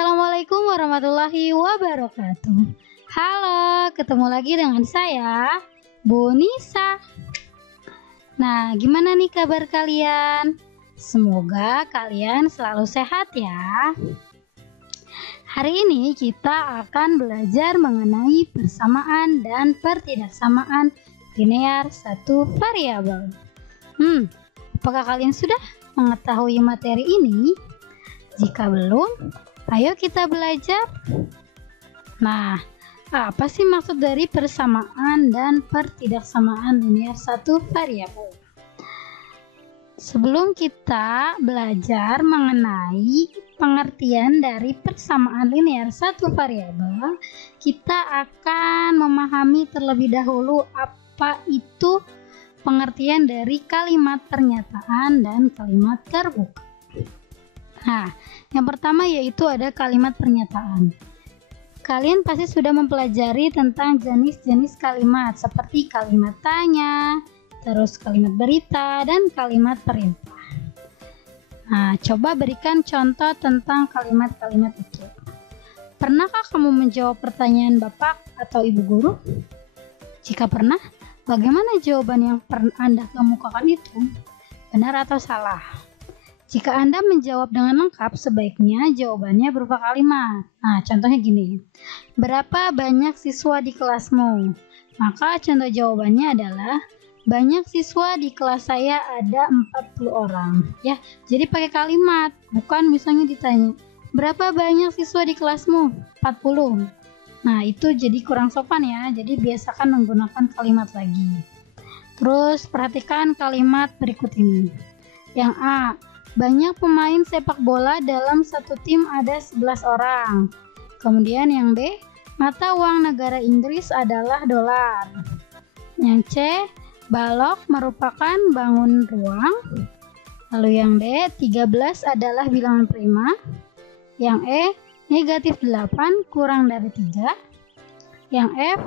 Assalamualaikum warahmatullahi wabarakatuh. Halo, ketemu lagi dengan saya, Bu Nisa. Nah, gimana nih kabar kalian? Semoga kalian selalu sehat ya. Hari ini kita akan belajar mengenai persamaan dan pertidaksamaan linear satu variabel. Apakah kalian sudah mengetahui materi ini? Jika belum, ayo kita belajar. Nah, apa sih maksud dari persamaan dan pertidaksamaan linear satu variabel? Sebelum kita belajar mengenai pengertian dari persamaan linear satu variabel, kita akan memahami terlebih dahulu apa itu pengertian dari kalimat pernyataan dan kalimat terbuka. Nah, yang pertama yaitu ada kalimat pernyataan. Kalian pasti sudah mempelajari tentang jenis-jenis kalimat seperti kalimat tanya, terus kalimat berita, dan kalimat perintah. Nah, coba berikan contoh tentang kalimat-kalimat itu. Pernahkah kamu menjawab pertanyaan Bapak atau Ibu Guru? Jika pernah, bagaimana jawaban yang Anda kemukakan itu? Benar atau salah? Jika Anda menjawab dengan lengkap, sebaiknya jawabannya berupa kalimat. Nah, contohnya gini. Berapa banyak siswa di kelasmu? Maka contoh jawabannya adalah banyak siswa di kelas saya ada 40 orang. Ya, jadi pakai kalimat, bukan misalnya ditanya, berapa banyak siswa di kelasmu? 40. Nah, itu jadi kurang sopan ya. Jadi biasakan menggunakan kalimat lagi. Terus perhatikan kalimat berikut ini. Yang A, banyak pemain sepak bola dalam satu tim ada 11 orang. Kemudian yang B, mata uang negara Inggris adalah dolar. Yang C, balok merupakan bangun ruang. Lalu yang D, 13 adalah bilangan prima. Yang E, negatif 8 kurang dari 3. Yang F,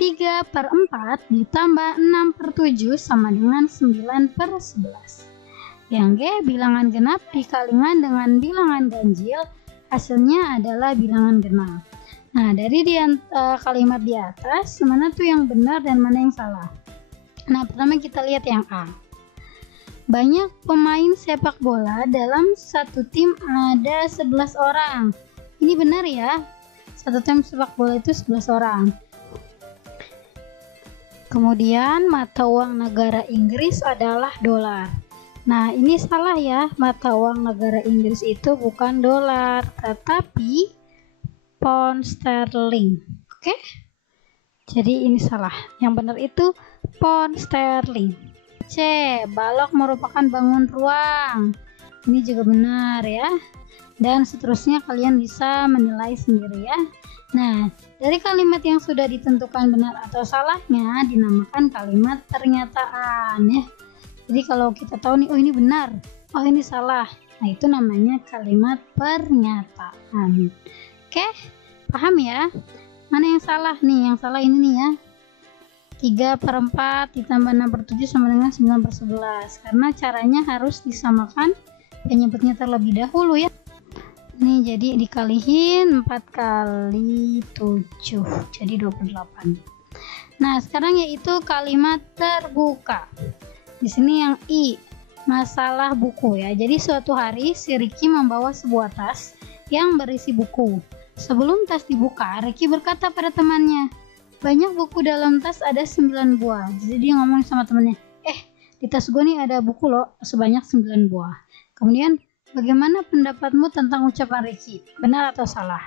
3/4 ditambah 6/7 sama dengan 9/11. Yang G, bilangan genap dikalikan dengan bilangan ganjil, hasilnya adalah bilangan genap. Nah, dari kalimat di atas, mana tuh yang benar dan mana yang salah? Nah, pertama kita lihat yang A. Banyak pemain sepak bola dalam satu tim ada 11 orang. Ini benar ya, satu tim sepak bola itu 11 orang. Kemudian mata uang negara Inggris adalah dolar. Nah, ini salah ya, mata uang negara Inggris itu bukan dolar, tetapi pound sterling. Oke? Jadi ini salah. Yang benar itu pound sterling. C, balok merupakan bangun ruang. Ini juga benar ya. Dan seterusnya kalian bisa menilai sendiri ya. Nah, dari kalimat yang sudah ditentukan benar atau salahnya dinamakan kalimat pernyataan ya. Jadi kalau kita tahu nih, oh ini benar, oh ini salah. Nah, itu namanya kalimat pernyataan. Oke, paham ya? Mana yang salah nih? Yang salah ini nih ya. 3/4 ditambah 6/7 sama dengan 9/11. Karena caranya harus disamakan penyebutnya terlebih dahulu ya. Nih, jadi dikalihin 4 kali 7, jadi 28. Nah, sekarang yaitu kalimat terbuka. Di sini yang I, masalah buku ya. Jadi suatu hari si Ricky membawa sebuah tas yang berisi buku. Sebelum tas dibuka, Ricky berkata pada temannya, banyak buku dalam tas, ada 9 buah. Jadi dia ngomong sama temannya, di tas gue nih ada buku loh sebanyak 9 buah. Kemudian, bagaimana pendapatmu tentang ucapan Ricky? Benar atau salah?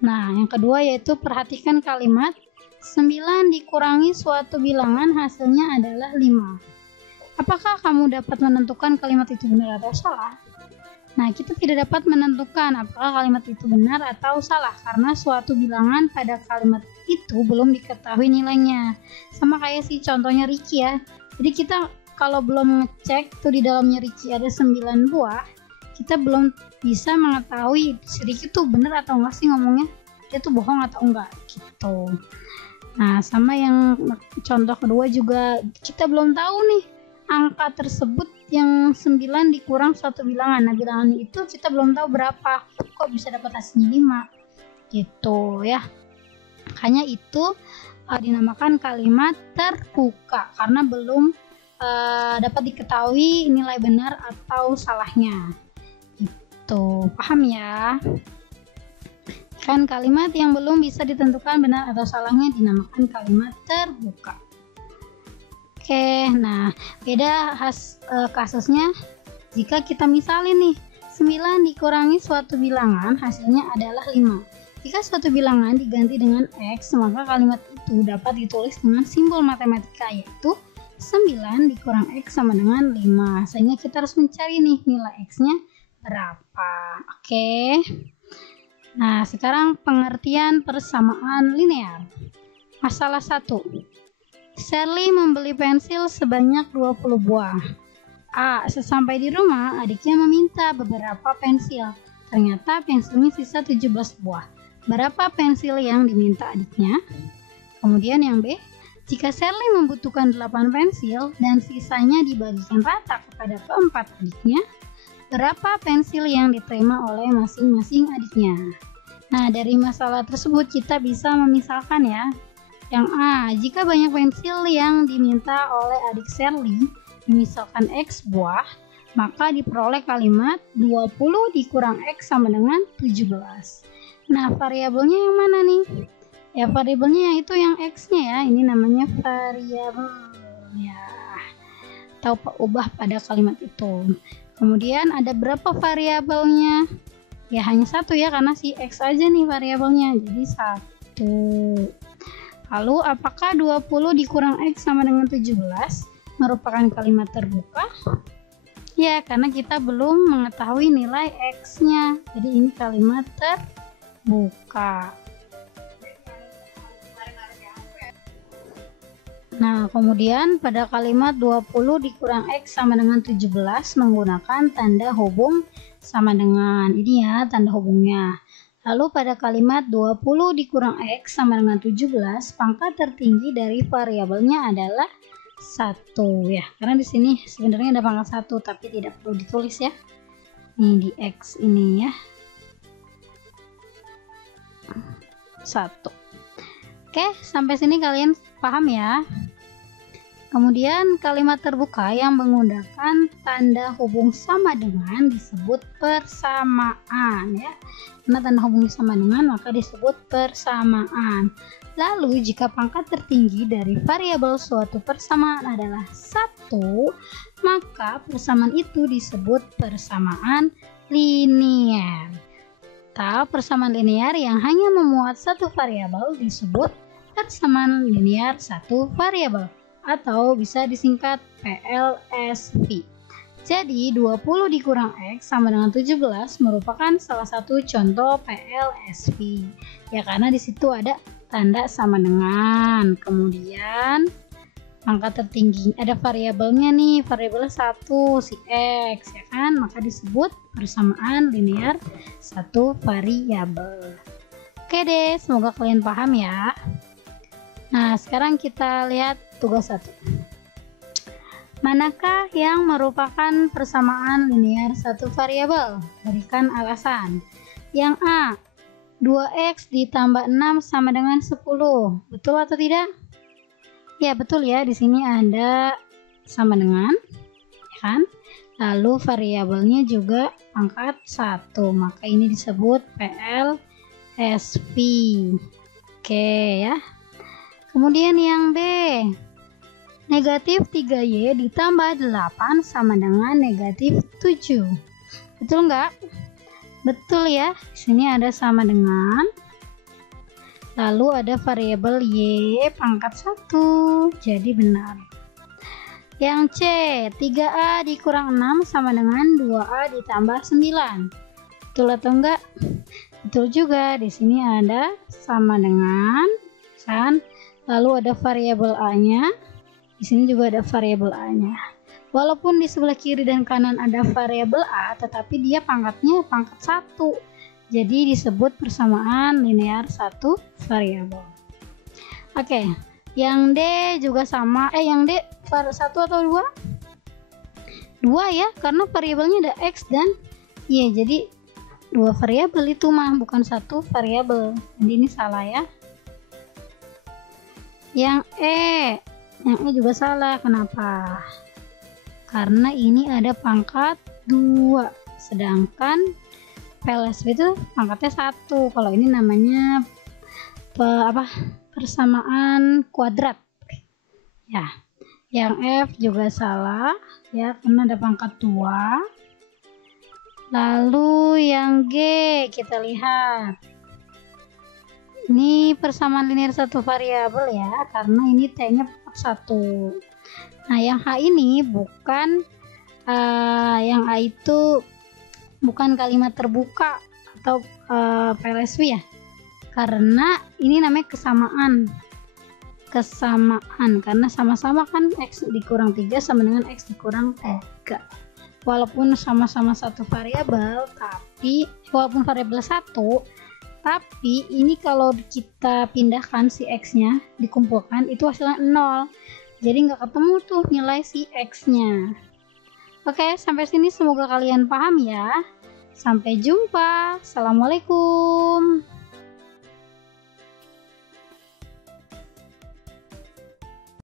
Nah, yang kedua yaitu perhatikan kalimat 9 dikurangi suatu bilangan hasilnya adalah 5. Apakah kamu dapat menentukan kalimat itu benar atau salah? Nah, kita tidak dapat menentukan apakah kalimat itu benar atau salah karena suatu bilangan pada kalimat itu belum diketahui nilainya. Sama kayak si contohnya Ricky ya. Jadi kita kalau belum ngecek tuh di dalamnya Ricky ada 9 buah, kita belum bisa mengetahui si Ricky tuh benar atau enggak sih ngomongnya. Dia tuh bohong atau enggak gitu. Nah, sama yang contoh kedua juga kita belum tahu nih angka tersebut yang 9 dikurang suatu bilangan. Nah, bilangan itu kita belum tahu berapa. Kok kok bisa dapat hasilnya 5 gitu ya. Makanya itu dinamakan kalimat terbuka karena belum dapat diketahui nilai benar atau salahnya. Itu paham ya? Kan kalimat yang belum bisa ditentukan benar atau salahnya dinamakan kalimat terbuka. Oke, nah beda kasusnya jika kita misalin nih 9 dikurangi suatu bilangan hasilnya adalah 5. Jika suatu bilangan diganti dengan X, maka kalimat itu dapat ditulis dengan simbol matematika yaitu 9 dikurang X sama dengan 5. Sehingga kita harus mencari nih nilai X-nya berapa. Oke. Nah, sekarang pengertian persamaan linear. Masalah 1. Sherly membeli pensil sebanyak 20 buah. A. Sesampai di rumah, adiknya meminta beberapa pensil. Ternyata pensilnya sisa 17 buah. Berapa pensil yang diminta adiknya? Kemudian yang B. Jika Sherly membutuhkan 8 pensil dan sisanya dibagikan rata kepada keempat adiknya, berapa pensil yang diterima oleh masing-masing adiknya? Nah, dari masalah tersebut kita bisa memisalkan ya. Yang A, jika banyak pensil yang diminta oleh adik Sherly, misalkan X buah, maka diperoleh kalimat 20 dikurang X sama dengan 17. Nah, variabelnya yang mana nih? Ya, variabelnya itu yang X-nya ya. Ini namanya variabel ya. Atau ubah pada kalimat itu. Kemudian ada berapa variabelnya? Ya, hanya satu ya, karena si X aja nih variabelnya. Jadi 1. Lalu apakah 20 dikurang X sama dengan 17 merupakan kalimat terbuka? Ya, karena kita belum mengetahui nilai X-nya. Jadi ini kalimat terbuka. Nah, kemudian pada kalimat 20 dikurang X sama dengan 17 menggunakan tanda hubung sama dengan ini ya, tanda hubungnya. Lalu pada kalimat 20 dikurang X sama dengan 17, pangkat tertinggi dari variabelnya adalah 1 ya. Karena di sini sebenarnya ada pangkat 1 tapi tidak perlu ditulis ya. Ini di X ini ya. 1. Oke, sampai sini kalian paham ya. Kemudian kalimat terbuka yang menggunakan tanda hubung sama dengan disebut persamaan ya. Karena tanda hubung sama dengan maka disebut persamaan. Lalu jika pangkat tertinggi dari variabel suatu persamaan adalah 1, maka persamaan itu disebut persamaan linear. Atau persamaan linear yang hanya memuat satu variabel disebut persamaan linear satu variabel, atau bisa disingkat PLSV. Jadi 20 dikurang X sama dengan 17 merupakan salah satu contoh PLSV. Ya, karena di situ ada tanda sama dengan. Kemudian pangkat tertinggi ada variabelnya nih, variabel 1 si X ya kan, maka disebut persamaan linear satu variabel. Oke deh, semoga kalian paham ya. Nah, sekarang kita lihat tugas 1. Manakah yang merupakan persamaan linear satu variabel? Berikan alasan. Yang A, 2X ditambah 6 sama dengan 10. Betul atau tidak? Ya, betul ya. Di sini ada sama dengan, ya kan? Lalu variabelnya juga pangkat 1. Maka ini disebut PLSV. Oke ya. Kemudian yang B, negatif 3Y ditambah 8 sama dengan negatif 7. Betul nggak? Betul ya. Di sini ada sama dengan. Lalu ada variabel Y pangkat 1. Jadi benar. Yang C, 3A dikurang 6 sama dengan 2A ditambah 9. Betul atau enggak? Betul juga. Di sini ada sama dengan, kan? Lalu ada variabel A-nya. Di sini juga ada variabel A-nya. Walaupun di sebelah kiri dan kanan ada variabel A, tetapi dia pangkatnya pangkat 1. Jadi disebut persamaan linear satu variabel. Oke, yang D juga sama. Yang D 1 atau 2? 2 ya, karena variabelnya ada X dan Y. Jadi Dua variabel itu mah, bukan satu variabel. Jadi ini salah ya. Yang E juga salah. Kenapa? Karena ini ada pangkat 2, sedangkan PLSB itu pangkatnya 1. Kalau ini namanya persamaan kuadrat ya. Yang F juga salah ya, karena ada pangkat 2. Lalu yang G kita lihat, ini persamaan linear satu variabel ya, karena ini T-nya pangkat 1. Nah yang H ini bukan yang A itu bukan kalimat terbuka atau PLSB ya, karena ini namanya kesamaan karena sama-sama kan X dikurang 3 sama dengan X dikurang 3. Walaupun sama-sama satu variabel, tapi walaupun variabel 1, tapi ini kalau kita pindahkan si X nya dikumpulkan itu hasilnya 0, jadi nggak ketemu tuh nilai si X nya. Oke, sampai sini semoga kalian paham ya. Sampai jumpa. Assalamualaikum.